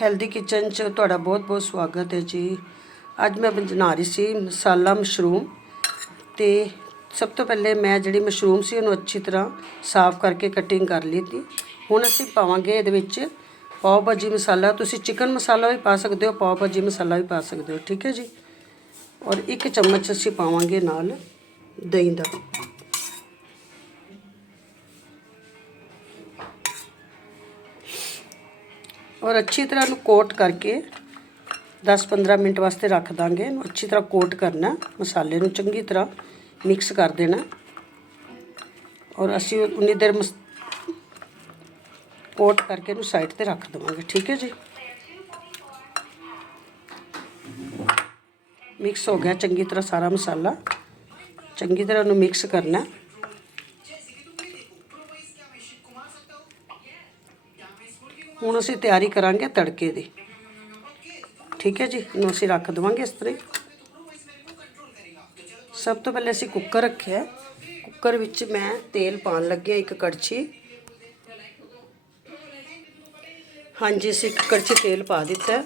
Healthy kitchen 'ਚ ਤੁਹਾਡਾ ਬਹੁਤ-ਬਹੁਤ ਸਵਾਗਤ ਹੈ ਜੀ। ਅੱਜ ਮੈਂ ਬਣਾ ਰਹੀ ਸੀ ਮਸਾਲਾ ਮਸ਼ਰੂਮ ਤੇ ਸਭ ਤੋਂ ਪਹਿਲੇ ਮੈਂ ਜਿਹੜੀ ਮਸ਼ਰੂਮ ਸੀ ਉਹਨੂੰ ਅੱਛੀ ਤਰ੍ਹਾਂ ਸਾਫ਼ ਕਰਕੇ ਕਟਿੰਗ ਕਰ ਲਈ ਤੀ ਹੁਣ ਅਸੀਂ ਪਾਵਾਂਗੇ ਇਹਦੇ ਵਿੱਚ ਪਾਓ ਭਾਜੀ ਮਸਾਲਾ। ਤੁਸੀਂ ਚਿਕਨ ਮਸਾਲਾ ਵੀ ਪਾ ਸਕਦੇ ਹੋ, ਪਾਓ ਭਾਜੀ ਮਸਾਲਾ ਵੀ ਪਾ ਸਕਦੇ ਹੋ, ਠੀਕ ਹੈ ਜੀ। ਔਰ ਇੱਕ ਚਮਚ ਅਸੀਂ ਪਾਵਾਂਗੇ ਨਾਲ ਦਹੀਂ ਦਾ। ਔਰ ਅੱਛੀ ਤਰ੍ਹਾਂ ਨੂੰ ਕੋਟ ਕਰਕੇ 10-15 ਮਿੰਟ ਵਾਸਤੇ ਰੱਖ ਦਾਂਗੇ। ਇਹਨੂੰ ਅੱਛੀ ਤਰ੍ਹਾਂ ਕੋਟ ਕਰਨਾ, ਮਸਾਲੇ ਨੂੰ ਚੰਗੀ ਤਰ੍ਹਾਂ ਮਿਕਸ ਕਰ ਦੇਣਾ। ਔਰ ਅਸੀਂ ਉਨੀ ਦੇਰ ਮਸ, ਕੋਟ ਕਰਕੇ ਇਹਨੂੰ ਸਾਈਡ ਤੇ ਰੱਖ ਦਵਾਂਗੇ। ਠੀਕ ਹੈ ਜੀ? ਮਿਕਸ ਹੋ ਗਿਆ, ਚੰਗੀ ਤਰ੍ਹਾਂ ਸਾਰਾ ਮਸਾਲਾ। ਚੰਗੀ ਤਰ੍ਹਾਂ ਉਹਨੂੰ ਮਿਕਸ ਕਰਨਾ। ਹੁਣ ਅਸੀਂ ਤਿਆਰੀ ਕਰਾਂਗੇ ਤੜਕੇ ਦੀ। ਠੀਕ ਹੈ ਜੀ? ਇਹਨੂੰ ਅਸੀਂ ਰੱਖ ਦਵਾਂਗੇ ਇਸ ਤਰ੍ਹਾਂ ਸਭ ਤੋਂ ਪਹਿਲੇ ਅਸੀਂ ਕੁੱਕਰ ਰੱਖਿਆ। ਕੁੱਕਰ ਵਿੱਚ ਮੈਂ ਤੇਲ ਪਾਉਣ ਲੱਗਿਆ ਇੱਕ ਕੜਛੀ। ਹਾਂਜੀ, ਅਸੀਂ ਇੱਕ ਕੜਛੀ ਤੇਲ ਪਾ ਦਿੱਤਾ।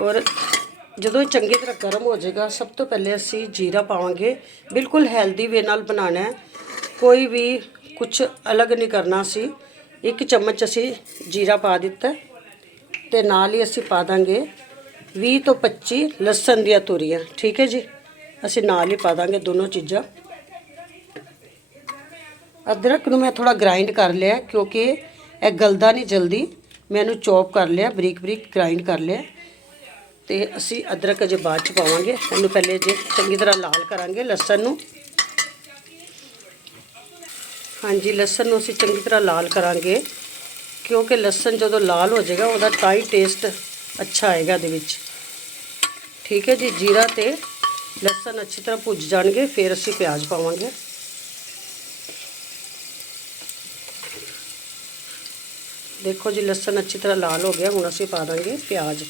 ਔਰ ਜਦੋਂ ਇਹ ਚੰਗੀ ਤਰ੍ਹਾਂ ਗਰਮ ਹੋ ਜਾਏਗਾ, ਸਭ ਤੋਂ ਪਹਿਲੇ ਅਸੀਂ ਜੀਰਾ ਪਾਵਾਂਗੇ। ਬਿਲਕੁਲ ਹੈਲਦੀ ਵੇ ਨਾਲ ਬਣਾਉਣਾ ਹੈ। ਕੋਈ ਵੀ ਕੁਝ ਅਲੱਗ ਨਹੀਂ ਕਰਨਾ ਸੀ। ਇੱਕ ਚਮਚ ਅਸੀਂ ਜੀਰਾ ਪਾ ਦਿੱਤਾ ਹੈ ਤੇ ਨਾਲ ਹੀ ਅਸੀਂ ਪਾ ਦਾਂਗੇ 20 ਤੋਂ 25 ਲਸਣ ਦੀਆਂ ਤੁਰੀਆਂ, ਠੀਕ ਹੈ ਜੀ? ਅਸੀਂ ਨਾਲ ਹੀ ਪਾ ਦਾਂਗੇ ਦੋਨੋਂ ਚੀਜ਼ਾਂ। ਅਦਰਕ ਨੂੰ ਮੈਂ ਥੋੜਾ ਗ੍ਰਾਈਂਡ ਕਰ ਲਿਆ ਕਿਉਂਕਿ ਇਹ ਗਲਦਾ ਨਹੀਂ ਜਲਦੀ। ਮੈਂ ਇਹਨੂੰ ਚੌਪ ਕਰ ਲਿਆ, ਬਰੀਕ ਬਰੀਕ ਗ੍ਰਾਈਂਡ ਕਰ ਲਿਆ ਤੇ ਅਸੀਂ ਅਦਰਕ ਅਜੇ ਬਾਅਦ ਚ ਪਾਵਾਂਗੇ। ਇਹਨੂੰ ਪਹਿਲੇ ਜੇ ਚੰਗੀ ਤਰ੍ਹਾਂ ਲਾਲ ਕਰਾਂਗੇ ਲਸਣ ਨੂੰ। ਹਾਂਜੀ, ਲਸਣ ਨੂੰ ਅਸੀਂ ਚੰਗੀ ਤਰ੍ਹਾਂ ਲਾਲ ਕਰਾਂਗੇ। ਕਿਉਂਕਿ ਲਸਣ ਜਦੋਂ ਲਾਲ ਹੋ ਜਾਏਗਾ, ਉਹਦਾ ਤਾਂ ਹੀ ਟੇਸਟ ਅੱਛਾ ਆਏਗਾ ਇਹਦੇ ਵਿੱਚ। ਠੀਕ ਹੈ ਜੀ, ਜੀਰਾ ਤੇ ਲਸਣ ਅੱਛੀ ਤਰ੍ਹਾਂ ਭੁੱਜ ਜਾਣਗੇ, ਫਿਰ ਅਸੀਂ ਪਿਆਜ਼ ਪਾਵਾਂਗੇ। ਦੇਖੋ ਜੀ, ਲਸਣ ਅੱਛੀ ਤਰ੍ਹਾਂ ਲਾਲ ਹੋ ਗਿਆ, ਹੁਣ ਅਸੀਂ ਪਾ ਦਾਂਗੇ ਪਿਆਜ਼।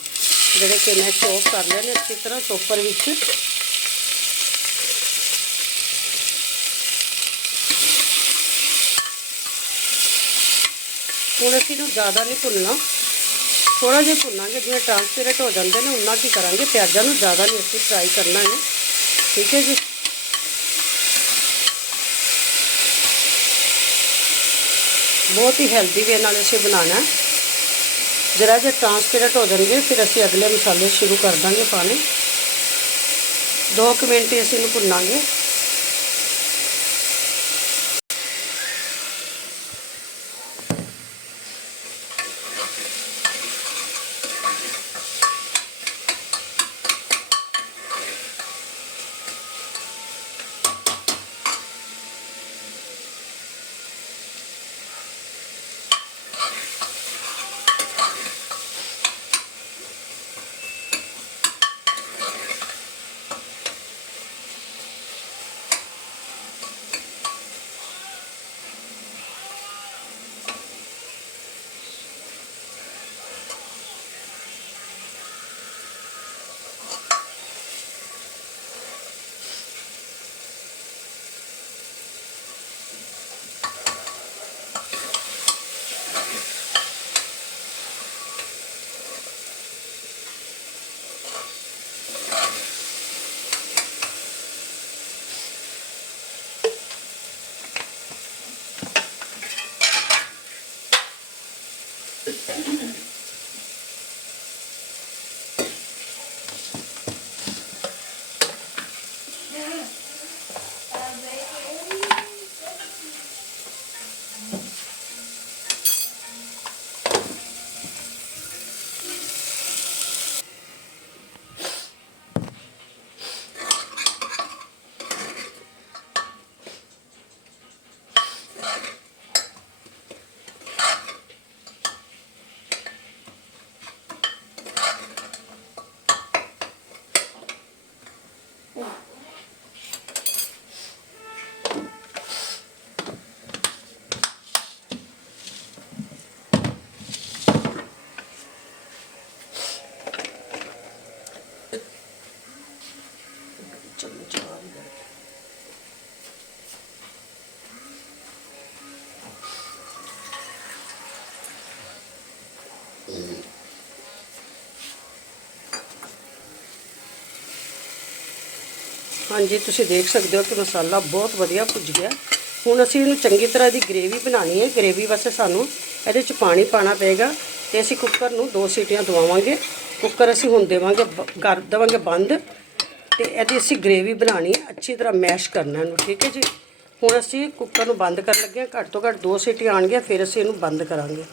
ਜਿਹੜੇ ਕਿ ਮੈਂ ਚੌਪ ਕਰ ਲੈਣੇ ਅੱਛੀ ਤਰ੍ਹਾਂ ਚੋਪਰ ਵਿੱਚ। ਹੁਣ ਅਸੀਂ ਨੂੰ ਜ਼ਿਆਦਾ ਨਹੀਂ ਭੁੰਨਣਾ। ਥੋੜਾ ਜਿਹਾ ਭੁੰਨਾਂਗੇ, ਜਿਵੇਂ ਟ੍ਰਾਂਸਪੇਰੈਂਟ ਹੋ ਜਾਂਦੇ ਨੇ, ਉਨਾ ਕੀ ਕਰਾਂਗੇ। ਪਿਆਜ਼ਾਂ ਨੂੰ ਜ਼ਿਆਦਾ ਨਹੀਂ ਅਸੀਂ ਫਰਾਈ ਕਰਨਾ ਹੈ। ਠੀਕ ਹੈ ਜੀ। ਬਹੁਤ ਹੀ ਹੈਲਦੀ ਵੇ ਨਾਲ ਅਸੀਂ ਬਣਾਉਣਾ ਜਰਾ ਜੇ ਟ੍ਰਾਂਸਪੇਰੈਂਟ ਹੋ ਜਾਣਗੇ, ਫਿਰ ਅਸੀਂ ਅਗਲੇ ਮਸਾਲੇ ਸ਼ੁਰੂ ਕਰ ਦਾਂਗੇ ਪਾਣੇ। 2 ਮਿੰਟ ਹੀ ਅਸੀਂ ਇਹਨੂੰ ਭੁੰਨਾਂਗੇ। ਹਾਂਜੀ, ਤੁਸੀਂ ਦੇਖ ਸਕਦੇ ਹੋ ਕਿ ਮਸਾਲਾ ਬਹੁਤ ਵਧੀਆ ਭੁੱਜ ਗਿਆ। ਹੁਣ ਅਸੀਂ ਇਹਨੂੰ ਚੰਗੀ ਤਰ੍ਹਾਂ ਦੀ ਗ੍ਰੇਵੀ ਬਣਾਉਣੀ ਹੈ। ਗ੍ਰੇਵੀ ਵਾਸਤੇ ਸਾਨੂੰ ਇਹਦੇ ਚ ਪਾਣੀ ਪਾਣਾ ਪਏਗਾ ਤੇ ਅਸੀਂ ਕੁੱਕਰ ਨੂੰ ਦੋ ਸੀਟੀਆਂ ਦਵਾਵਾਂਗੇ। ਕੁੱਕਰ ਅਸੀਂ ਹੁਣ ਦੇਵਾਂਗੇ ਬ- ਕਰ ਦੇਵਾਂਗੇ ਬੰਦ ਤੇ ਇਹਦੀ ਅਸੀਂ ਗ੍ਰੇਵੀ ਬਣਾਉਣੀ ਹੈ। ਅੱਛੀ ਤਰ੍ਹਾਂ ਮੈਸ਼ ਕਰਨਾ ਇਹਨੂੰ, ਠੀਕ ਹੈ ਜੀ? ਹੁਣ ਅਸੀਂ ਕੁੱਕਰ ਨੂੰ ਬੰਦ ਕਰਨ ਲੱਗੇ ਹਾਂ। ਘੱਟ ਤੋਂ ਘੱਟ ਦੋ ਸੀਟੀਆਂ ਆਣਗੀਆਂ ਫਿਰ ਅਸੀਂ ਇਹਨੂੰ ਬੰਦ ਕਰਾਂਗੇ।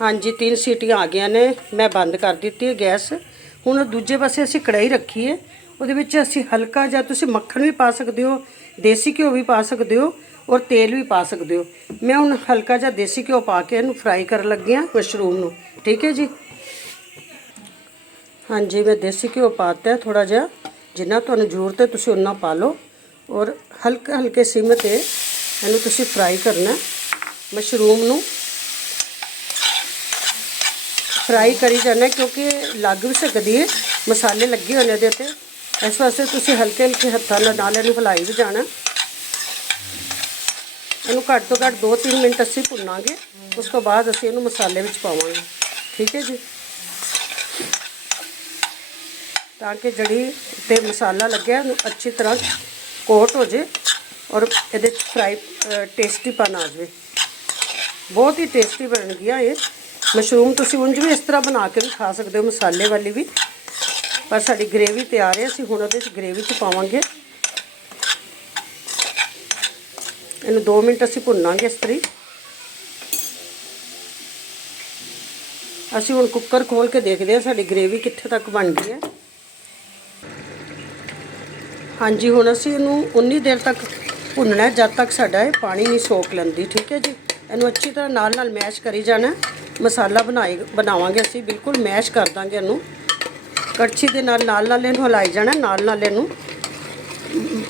ਹਾਂਜੀ, ਤਿੰਨ ਸੀਟੀਆਂ ਆ ਗਈਆਂ ਨੇ। ਮੈਂ ਬੰਦ ਕਰ ਦਿੱਤੀ ਹੈ ਗੈਸ। ਹੁਣ ਦੂਜੇ ਪਾਸੇ ਅਸੀਂ ਕੜਾਈ ਰੱਖੀ ਹੈ। ਉਹਦੇ ਵਿੱਚ ਅਸੀਂ ਹਲਕਾ ਜਿਹਾ ਤੁਸੀਂ ਮੱਖਣ ਵੀ ਪਾ ਸਕਦੇ ਹੋ, ਦੇਸੀ ਘਿਓ ਵੀ ਪਾ ਸਕਦੇ ਹੋ ਔਰ ਤੇਲ ਵੀ ਪਾ ਸਕਦੇ ਹੋ। ਮੈਂ ਹੁਣ ਹਲਕਾ ਜਿਹਾ ਦੇਸੀ ਘਿਓ ਪਾ ਕੇ ਇਹਨੂੰ ਫਰਾਈ ਕਰਨ ਲੱਗੀ ਹਾਂ ਮਸ਼ਰੂਮ ਨੂੰ। ਠੀਕ ਹੈ ਜੀ? ਹਾਂਜੀ, ਮੈਂ ਦੇਸੀ ਘਿਓ ਪਾਤਾ ਹੈ ਥੋੜਾ ਜਿਹਾ, ਜਿੰਨਾ ਤੁਹਾਨੂੰ ਜ਼ਰੂਰਤ ਹੈ ਤੁਸੀਂ ਉਨਾ ਪਾ ਲਓ। ਔਰ ਹਲਕੇ ਹਲਕੇ ਸਿਮ ਤੇ ਇਹਨੂੰ ਤੁਸੀਂ ਫਰਾਈ ਕਰਨਾ ਮਸ਼ਰੂਮ ਨੂੰ। ਫਰਾਈ ਕਰੀ ਜਾਣਾ ਕਿਉਂਕਿ ਲੱਗ ਵੀ ਸਕਦੀ ਹੈ, ਮਸਾਲੇ ਲੱਗੇ ਹੋਣੇ ਦੇ ਇਹਦੇ ਤੇ। ਇਸ ਵਾਸਤੇ ਤੁਸੀਂ ਹਲਕੇ ਹਲਕੇ ਹੱਥਾਂ ਨਾਲ ਨਾਲ ਇਹਨੂੰ ਹਿਲਾਈ ਵੀ ਜਾਣਾ। ਇਹਨੂੰ ਘੱਟ ਤੋਂ ਘੱਟ 2-3 ਮਿੰਟ ਅਸੀਂ ਭੁੰਨਾਂਗੇ, ਉਸ ਤੋਂ ਬਾਅਦ ਅਸੀਂ ਇਹਨੂੰ ਮਸਾਲੇ ਵਿੱਚ ਪਾਵਾਂਗੇ। ਠੀਕ ਹੈ ਜੀ? ਤਾਂ ਕਿ ਜਿਹੜੀ ਤੇ ਮਸਾਲਾ ਲੱਗਿਆ ਉਹਨੂੰ ਅੱਛੀ ਤਰ੍ਹਾਂ ਕੋਟ ਹੋ ਜੇ ਔਰ ਇਹਦੇ ਫਰਾਈ ਟੇਸਟੀ ਪਨ ਆ ਜਾਵੇ। ਬਹੁਤ ਹੀ ਟੇਸਟੀ ਬਣ ਗਿਆ ਇਹ। ਮਸ਼ਰੂਮ ਤੁਸੀਂ ਉਂਝ ਵੀ ਇਸ ਤਰ੍ਹਾਂ ਬਣਾ ਕੇ ਵੀ ਖਾ ਸਕਦੇ ਹੋ, ਮਸਾਲੇ ਵਾਲੀ ਵੀ। ਪਰ ਸਾਡੀ ਗ੍ਰੇਵੀ ਤਿਆਰ ਹੈ, ਅਸੀਂ ਹੁਣ ਉਹਦੇ ਚ ਗ੍ਰੇਵੀ ਚ ਪਾਵਾਂਗੇ। ਇਹਨੂੰ 2 ਮਿੰਟ ਅਸੀਂ ਭੁੰਨਾਂਗੇ ਇਸ ਤਰੀ ਅਸੀਂ ਹੁਣ ਕੁੱਕਰ ਖੋਲ ਕੇ ਦੇਖਦੇ ਹਾਂ ਸਾਡੀ ਗ੍ਰੇਵੀ ਕਿੱਥੇ ਤੱਕ ਬਣ ਗਈ ਹੈ। ਹਾਂਜੀ, ਹੁਣ ਅਸੀਂ ਇਹਨੂੰ ਉਨੀ ਦੇਰ ਤੱਕ ਭੁੰਨਣਾ ਜਦ ਤੱਕ ਸਾਡਾ ਇਹ ਪਾਣੀ ਨਹੀਂ ਸੋਖ ਲੈਂਦੀ, ਠੀਕ ਹੈ ਜੀ? ਇਹਨੂੰ ਅੱਛੀ ਤਰ੍ਹਾਂ ਨਾਲ ਨਾਲ ਮੈਸ਼ ਕਰੀ ਜਾਣਾ ਮਸਾਲਾ ਬਣਾਏ, ਬਣਾਵਾਂਗੇ ਅਸੀਂ, ਬਿਲਕੁਲ ਮੈਸ਼ ਕਰ ਦਾਂਗੇ ਇਹਨੂੰ। ਕੜਛੀ ਦੇ ਨਾਲ ਨਾਲ ਨਾਲ ਇਹਨੂੰ ਹਿਲਾਈ ਜਾਣਾ, ਨਾਲ ਨਾਲ ਇਹਨੂੰ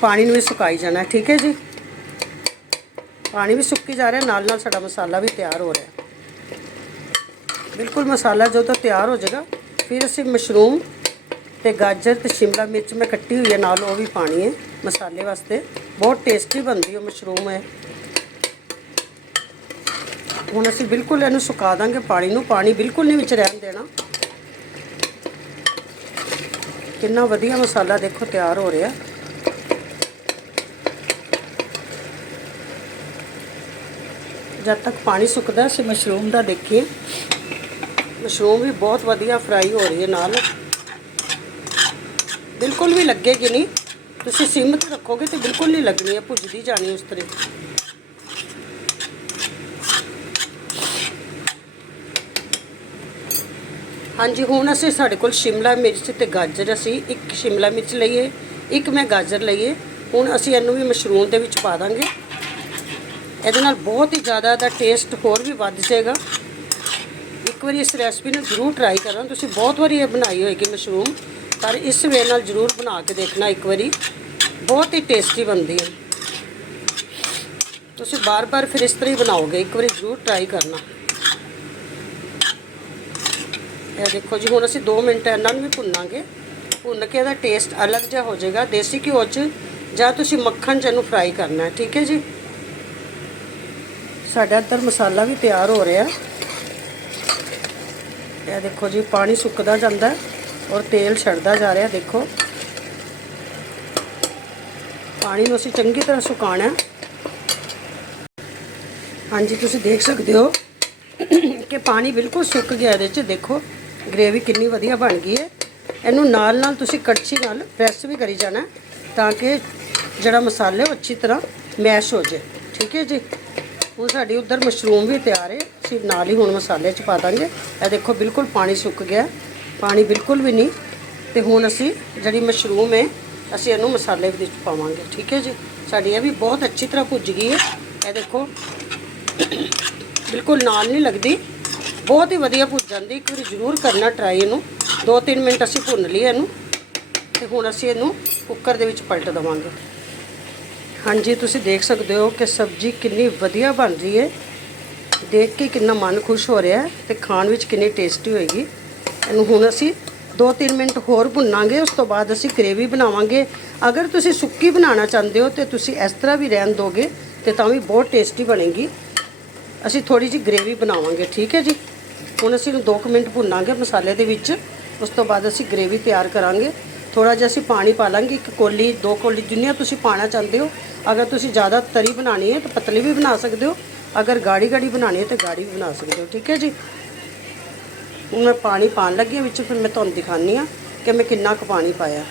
ਪਾਣੀ ਨੂੰ ਵੀ ਸੁਕਾਈ ਜਾਣਾ, ਠੀਕ ਹੈ ਜੀ? ਪਾਣੀ ਵੀ ਸੁੱਕੀ ਜਾ ਰਿਹਾ, ਨਾਲ ਨਾਲ ਸਾਡਾ ਮਸਾਲਾ ਵੀ ਤਿਆਰ ਹੋ ਰਿਹਾ। ਬਿਲਕੁਲ ਮਸਾਲਾ ਜਦੋਂ ਤਿਆਰ ਹੋ ਜਾਏਗਾ, ਫਿਰ ਅਸੀਂ ਮਸ਼ਰੂਮ ਤੇ ਗਾਜਰ ਤੇ ਸ਼ਿਮਲਾ ਮਿਰਚ ਮੈਂ ਕੱਟੀ ਹੋਈ ਹੈ, ਨਾਲ ਉਹ ਵੀ ਪਾਣੀ ਹੈ ਮਸਾਲੇ ਵਾਸਤੇ। ਬਹੁਤ ਟੇਸਟੀ ਬਣਦੀ ਉਹ ਮਸ਼ਰੂਮ ਹੈ ਹੁਣ ਅਸੀਂ ਬਿਲਕੁਲ ਇਹਨੂੰ ਸੁਕਾ ਦਾਂਗੇ ਪਾਣੀ ਨੂੰ, ਪਾਣੀ ਬਿਲਕੁਲ ਨਹੀਂ ਵਿੱਚ ਰਹਿਣ ਦੇਣਾ। ਕਿੰਨਾ ਵਧੀਆ ਮਸਾਲਾ ਦੇਖੋ, ਤਿਆਰ ਹੋ ਰਿਹਾ। ਜਦ ਤੱਕ ਪਾਣੀ ਸੁੱਕਦਾ ਅਸੀਂ ਮਸ਼ਰੂਮ ਦਾ ਦੇਖੀਏ। ਮਸ਼ਰੂਮ ਵੀ ਬਹੁਤ ਵਧੀਆ ਫਰਾਈ ਹੋ ਰਹੀ ਹੈ ਨਾਲ। ਬਿਲਕੁਲ ਵੀ ਲੱਗੇਗੀ ਨਹੀਂ। ਤੁਸੀਂ ਸਿਮ ਤੇ ਰੱਖੋਗੇ ਤੇ ਬਿਲਕੁਲ ਨਹੀਂ ਲੱਗਣੀ ਹੈ ਭੁੱਜਦੀ ਜਾਣੀ ਉਸ ਤਰ੍ਹਾਂ। ਹਾਂਜੀ, ਹੁਣ ਅਸੀਂ ਸਾਡੇ ਕੋਲ ਸ਼ਿਮਲਾ ਮਿਰਚ ਤੇ ਗਾਜਰ ਅਸੀਂ ਇੱਕ ਸ਼ਿਮਲਾ ਮਿਰਚ ਲਈਏ, ਇੱਕ ਮੈਂ ਗਾਜਰ ਲਈਏ, ਹੁਣ ਅਸੀਂ ਇਹਨੂੰ ਵੀ ਮਸ਼ਰੂਮ ਦੇ ਵਿੱਚ ਪਾ ਦਾਂਗੇ। ਇਹਦੇ ਨਾਲ ਬਹੁਤ ਹੀ ਜ਼ਿਆਦਾ ਦਾ ਟੇਸਟ ਹੋਰ ਵੀ ਵੱਧ ਜਾਏਗਾ। ਇੱਕ ਵਾਰੀ ਇਸ ਰੈਸਪੀ ਨੂੰ ਜ਼ਰੂਰ ਟਰਾਈ ਕਰਨਾ, ਤੁਸੀਂ ਬਹੁਤ ਵਾਰੀ ਇਹ ਬਣਾਈ ਹੋਏਗੀ ਮਸ਼ਰੂਮ, ਪਰ ਇਸ ਵੇ ਨਾਲ ਜ਼ਰੂਰ ਬਣਾ ਕੇ ਦੇਖਣਾ ਇੱਕ ਵਾਰੀ। ਬਹੁਤ ਹੀ ਟੇਸਟੀ ਬਣਦੀ ਹੈ। ਤੁਸੀਂ ਬਾਰ-ਬਾਰ ਫਿਰ ਇਸ ਤਰ੍ਹਾਂ ਹੀ ਬਣਾਓਗੇ, ਇੱਕ ਵਾਰੀ ਜ਼ਰੂਰ ਟਰਾਈ ਕਰਨਾ। ਇਹ ਦੇਖੋ ਜੀ, ਹੁਣ ਅਸੀਂ 2 ਮਿੰਟ ਇਹਨਾਂ ਨੂੰ ਵੀ ਭੁੰਨਾਂਗੇ। ਭੁੰਨ ਕੇ ਇਹਦਾ ਟੇਸਟ ਅਲੱਗ ਜਿਹਾ ਹੋ ਜਾਏਗਾ। ਦੇਸੀ ਘਿਓ 'ਚ ਜਾਂ ਤੁਸੀਂ ਮੱਖਣ 'ਚ ਇਹਨੂੰ ਫਰਾਈ ਕਰਨਾ ਹੈ, ਠੀਕ ਹੈ ਜੀ? ਸਾਡਾ ਇੱਧਰ ਮਸਾਲਾ ਵੀ ਤਿਆਰ ਹੋ ਰਿਹਾ। ਇਹ ਦੇਖੋ ਜੀ, ਪਾਣੀ ਸੁੱਕਦਾ ਜਾਂਦਾ ਔਰ ਤੇਲ ਛੱਡਦਾ ਜਾ ਰਿਹਾ, ਦੇਖੋ। ਪਾਣੀ ਨੂੰ ਅਸੀਂ ਚੰਗੀ ਤਰ੍ਹਾਂ ਸੁਕਾਉਣਾ ਹਾਂਜੀ, ਤੁਸੀਂ ਦੇਖ ਸਕਦੇ ਹੋ ਕਿ ਪਾਣੀ ਬਿਲਕੁਲ ਸੁੱਕ ਗਿਆ ਇਹਦੇ 'ਚ, ਦੇਖੋ। ਗ੍ਰੇਵੀ ਕਿੰਨੀ ਵਧੀਆ ਬਣ ਗਈ ਹੈ। ਇਹਨੂੰ ਨਾਲ ਨਾਲ ਤੁਸੀਂ ਕੜਛੀ ਨਾਲ ਪ੍ਰੈਸ ਵੀ ਕਰੀ ਜਾਣਾ ਤਾਂ ਕਿ ਜਿਹੜਾ ਮਸਾਲੇ ਉਹ ਅੱਛੀ ਤਰ੍ਹਾਂ ਮੈਸ਼ ਹੋ ਜਾਏ। ਠੀਕ ਹੈ ਜੀ? ਹੁਣ ਸਾਡੀ ਉਧਰ ਮਸ਼ਰੂਮ ਵੀ ਤਿਆਰ ਹੈ। ਅਸੀਂ ਨਾਲ ਹੀ ਹੁਣ ਮਸਾਲੇ 'ਚ ਪਾ ਦਾਂਗੇ। ਇਹ ਦੇਖੋ ਬਿਲਕੁਲ ਪਾਣੀ ਸੁੱਕ ਗਿਆ ਪਾਣੀ ਬਿਲਕੁਲ ਵੀ ਨਹੀਂ। ਤੇ ਹੁਣ ਅਸੀਂ ਜਿਹੜੀ ਮਸ਼ਰੂਮ ਹੈ, ਅਸੀਂ ਇਹਨੂੰ ਮਸਾਲੇ ਵਿੱਚ ਪਾਵਾਂਗੇ। ਠੀਕ ਹੈ ਜੀ? ਸਾਡੀ ਇਹ ਵੀ ਬਹੁਤ ਅੱਛੀ ਤਰ੍ਹਾਂ ਭੁੱਜ ਗਈ ਹੈ। ਇਹ ਦੇਖੋ ਬਿਲਕੁਲ ਨਾਲ ਨਹੀਂ ਲੱਗਦੀ। ਬਹੁਤ ਹੀ ਵਧੀਆ ਭੁੱਜ ਜਾਂਦੀ, ਇੱਕ ਵਾਰੀ ਜ਼ਰੂਰ ਕਰਨਾ ਟਰਾਈ ਇਹਨੂੰ। 2-3 ਮਿੰਟ ਅਸੀਂ ਭੁੰਨ ਲਈ ਇਹਨੂੰ, ਤੇ ਹੁਣ ਅਸੀਂ ਇਹਨੂੰ ਕੁੱਕਰ ਦੇ ਵਿੱਚ ਪਲਟ ਦਵਾਂਗੇ। ਹਾਂਜੀ, ਤੁਸੀਂ ਦੇਖ ਸਕਦੇ ਹੋ ਕਿ ਸਬਜ਼ੀ ਕਿੰਨੀ ਵਧੀਆ ਬਣ ਰਹੀ ਹੈ। ਦੇਖ ਕੇ ਕਿੰਨਾ ਮਨ ਖੁਸ਼ ਹੋ ਰਿਹਾ ਹੈ ਤੇ ਖਾਣ ਵਿੱਚ ਕਿੰਨੀ ਟੇਸਟੀ ਹੋਏਗੀ। ਇਹਨੂੰ ਹੁਣ ਅਸੀਂ 2-3 ਮਿੰਟ ਹੋਰ ਭੁੰਨਾਂਗੇ, ਉਸ ਤੋਂ ਬਾਅਦ ਅਸੀਂ ਗ੍ਰੇਵੀ ਬਣਾਵਾਂਗੇ। ਅਗਰ ਤੁਸੀਂ ਸੁੱਕੀ ਬਣਾਉਣਾ ਚਾਹੁੰਦੇ ਹੋ ਤੇ ਤੁਸੀਂ ਇਸ ਤਰ੍ਹਾਂ ਵੀ ਰਹਿਣ ਦੋਗੇ ਤੇ ਤਾਂ ਵੀ ਬਹੁਤ ਟੇਸਟੀ ਬਣੇਗੀ। ਅਸੀਂ ਥੋੜੀ ਜਿਹੀ ਗ੍ਰੇਵੀ ਬਣਾਵਾਂਗੇ, ਠੀਕ ਹੈ ਜੀ? ਹੁਣ ਅਸੀਂ ਇਹਨੂੰ 2 ਮਿੰਟ ਭੁੰਨਾਂਗੇ ਮਸਾਲੇ ਦੇ ਵਿੱਚ। ਉਸ ਤੋਂ ਬਾਅਦ ਅਸੀਂ ਗ੍ਰੇਵੀ ਤਿਆਰ ਕਰਾਂਗੇ। ਥੋੜਾ ਜਿਹਾ ਅਸੀਂ ਪਾਣੀ ਪਾ ਲਾਂਗੇ, ਇੱਕ ਕੋਲੀ, ਦੋ ਕੋਲੀ ਜਿੰਨੀਆਂ ਤੁਸੀਂ ਪਾਣਾ ਚਾਹੁੰਦੇ ਹੋ। ਅਗਰ ਤੁਸੀਂ ਜ਼ਿਆਦਾ ਤਰੀ ਬਣਾਣੀ ਹੈ ਤਾਂ ਪਤਲੀ ਵੀ ਬਣਾ ਸਕਦੇ ਹੋ। ਅਗਰ ਗਾੜੀ ਗਾੜੀ ਬਣਾਣੀ ਹੈ ਤਾਂ ਗਾੜੀ ਵੀ ਬਣਾ ਸਕਦੇ ਹੋ, ਠੀਕ ਹੈ ਜੀ? ਹੁਣ ਮੈਂ ਪਾਣੀ ਪਾਣ ਲੱਗੀ ਹਾਂ ਵਿੱਚ, ਫਿਰ ਮੈਂ ਤੁਹਾਨੂੰ ਦਿਖਾਨੀ ਆ ਕਿ ਮੈਂ ਕਿੰਨਾ ਕੁ ਪਾਣੀ ਪਾਇਆ।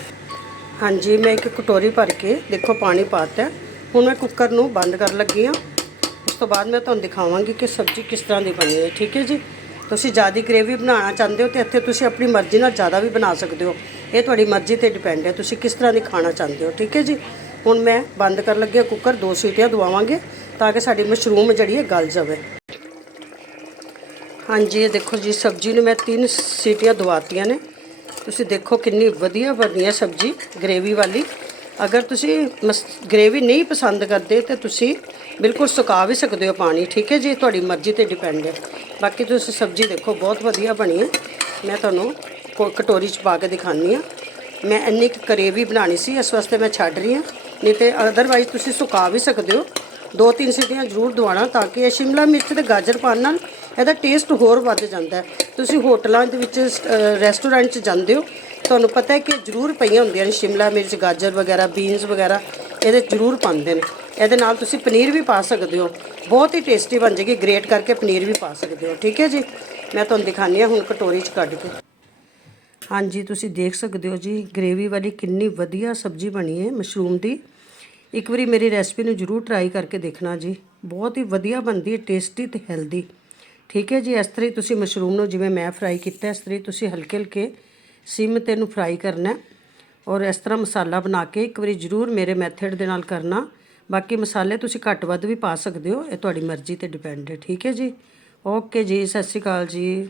ਹਾਂਜੀ, ਮੈਂ ਇੱਕ ਕਟੋਰੀ ਭਰ ਕੇ ਦੇਖੋ ਪਾਣੀ ਪਾਤਾ ਹੁਣ ਮੈਂ ਕੁੱਕਰ ਨੂੰ ਬੰਦ ਕਰਨ ਲੱਗੀ ਹਾਂ। ਉਸ ਤੋਂ ਬਾਅਦ ਮੈਂ ਤੁਹਾਨੂੰ ਦਿਖਾਵਾਂਗੀ ਕਿ ਸਬਜ਼ੀ ਕਿਸ ਤਰ੍ਹਾਂ ਦੀ ਬਣੀ ਹੈ, ਠੀਕ ਹੈ ਜੀ? ਤੁਸੀਂ ਜ਼ਿਆਦਾ ਗ੍ਰੇਵੀ ਬਣਾਉਣਾ ਚਾਹੁੰਦੇ ਹੋ ਤੇ ਇੱਥੇ ਤੁਸੀਂ ਆਪਣੀ ਮਰਜ਼ੀ ਨਾਲ ਜ਼ਿਆਦਾ ਵੀ ਬਣਾ ਸਕਦੇ ਹੋ। ਇਹ ਤੁਹਾਡੀ ਮਰਜ਼ੀ ਤੇ ਡਿਪੈਂਡ ਹੈ। ਤੁਸੀਂ ਕਿਸ ਤਰ੍ਹਾਂ ਦੀ ਖਾਣਾ ਚਾਹੁੰਦੇ ਹੋ, ਠੀਕ ਹੈ ਜੀ? ਹੁਣ ਮੈਂ ਬੰਦ ਕਰਨ ਲੱਗੀ ਹਾਂ ਕੁੱਕਰ ਦੋ ਸੀਟੀਆਂ ਦਵਾਵਾਂਗੇ ਤਾਂ ਕਿ ਸਾਡੀ ਮਸ਼ਰੂਮ ਜਿਹੜੀ ਹੈ ਗਲ ਜਾਵੇ। ਹਾਂਜੀ, ਇਹ ਦੇਖੋ ਜੀ, ਸਬਜ਼ੀ ਨੂੰ ਮੈਂ ਤਿੰਨ ਸੀਟੀਆਂ ਦਵਾਤੀਆਂ ਨੇ। ਤੁਸੀਂ ਦੇਖੋ ਕਿੰਨੀ ਵਧੀਆ ਬਣੀ ਹੈ ਸਬਜ਼ੀ ਗ੍ਰੇਵੀ ਵਾਲੀ। ਅਗਰ ਤੁਸੀਂ ਗ੍ਰੇਵੀ ਨਹੀਂ ਪਸੰਦ ਕਰਦੇ ਤੇ ਤੁਸੀਂ ਬਿਲਕੁਲ ਸੁਕਾ ਵੀ ਸਕਦੇ ਹੋ ਪਾਣੀ, ਠੀਕ ਹੈ ਜੀ? ਤੁਹਾਡੀ ਮਰਜ਼ੀ ਤੇ ਡਿਪੈਂਡ ਹੈ। ਬਾਕੀ ਤੁਸੀਂ ਸਬਜ਼ੀ ਦੇਖੋ, ਬਹੁਤ ਵਧੀਆ ਬਣੀ ਹੈ। ਮੈਂ ਤੁਹਾਨੂੰ ਕੋ- ਕਟੋਰੀ 'ਚ ਪਾ ਕੇ ਦਿਖਾਉਂਦੀ ਹਾਂ। ਮੈਂ ਇੰਨੀ ਕੁ ਗ੍ਰੇਵੀ ਬਣਾਣੀ ਸੀ, ਇਸ ਵਾਸਤੇ ਮੈਂ ਛੱਡ ਰਹੀ ਹਾਂ। ਨਹੀਂ ਤੇ ਅਦਰਵਾਈਜ਼ ਤੁਸੀਂ ਸੁਕਾ ਵੀ ਸਕਦੇ ਹੋ। ਦੋ ਤਿੰਨ ਸਿੱਟੀਆਂ ਜ਼ਰੂਰ ਦਵਾਣਾ ਤਾਂ ਕਿ ਇਹ ਸ਼ਿਮਲਾ ਮਿਰਚ ਤੇ ਗਾਜਰ ਪਾਉਣ ਨਾਲ ਇਹਦਾ ਟੇਸਟ ਹੋਰ ਵੱਧ ਜਾਂਦਾ ਤੁਸੀਂ ਹੋਟਲਾਂ ਦੇ ਵਿੱਚ ਰੈਸਟੋਰੈਂਟ 'ਚ ਜਾਂਦੇ ਹੋ ਤੁਹਾਨੂੰ ਪਤਾ ਹੈ ਕਿ ਜ਼ਰੂਰ ਪਈਆਂ ਹੁੰਦੀਆਂ ਨੇ ਸ਼ਿਮਲਾ ਮਿਰਚ, ਗਾਜਰ ਵਗੈਰਾ ਬੀਨਸ ਵਗੈਰਾ, ਇਹਦੇ ਜ਼ਰੂਰ ਪਾਉਂਦੇ ਨੇ। ਇਹਦੇ ਨਾਲ ਤੁਸੀਂ ਪਨੀਰ ਵੀ ਪਾ ਸਕਦੇ ਹੋ। ਬਹੁਤ ਹੀ ਟੇਸਟੀ ਬਣ ਜੇਗੀ ਗ੍ਰੇਟ ਕਰਕੇ ਪਨੀਰ ਵੀ ਪਾ ਸਕਦੇ ਹੋ। ਠੀਕ ਹੈ ਜੀ? ਮੈਂ ਤੁਹਾਨੂੰ ਦਿਖਾਉਂਦੀ ਹਾਂ ਹੁਣ ਕਟੋਰੀ 'ਚ ਕੱਢ ਕੇ। ਹਾਂਜੀ, ਤੁਸੀਂ ਦੇਖ ਸਕਦੇ ਹੋ ਜੀ ਗ੍ਰੇਵੀ ਵਾਲੀ ਕਿੰਨੀ ਵਧੀਆ ਸਬਜ਼ੀ ਬਣੀ ਹੈ ਮਸ਼ਰੂਮ ਦੀ। ਇੱਕ ਵਾਰੀ ਮੇਰੀ ਰੈਸਪੀ ਨੂੰ ਜਰੂਰ ਟਰਾਈ ਕਰਕੇ ਦੇਖਣਾ ਜੀ। ਬਹੁਤ ਹੀ ਵਧੀਆ ਬਣਦੀ ਹੈ ਟੇਸਟੀ ਤੇ ਹੈਲਦੀ ਠੀਕ ਹੈ ਜੀ, ਇਸ ਤਰ੍ਹਾਂ ਹੀ ਤੁਸੀਂ ਮਸ਼ਰੂਮ ਨੂੰ ਜਿਵੇਂ ਮੈਂ ਫਰਾਈ ਕੀਤਾ, ਇਸ ਤਰ੍ਹਾਂ ਹੀ ਤੁਸੀਂ ਹਲਕੇ ਹਲਕੇ ਸਿਮ ਤੇ ਨੂੰ ਫਰਾਈ ਕਰਨਾ ਔਰ ਇਸ ਤਰ੍ਹਾਂ ਮਸਾਲਾ ਬਣਾ ਕੇ ਇੱਕ ਵਾਰੀ ਜਰੂਰ ਮੇਰੇ ਮੈਥਡ ਦੇ ਨਾਲ ਕਰਨਾ। ਬਾਕੀ ਮਸਾਲੇ ਤੁਸੀਂ ਘੱਟ ਵੱਧ ਵੀ ਪਾ ਸਕਦੇ ਹੋ, ਇਹ ਤੁਹਾਡੀ ਮਰਜ਼ੀ ਤੇ ਡਿਪੈਂਡ ਹੈ। ਠੀਕ ਹੈ ਜੀ? ਓਕੇ ਜੀ, ਸਤਿ ਸ਼੍ਰੀ ਅਕਾਲ ਜੀ।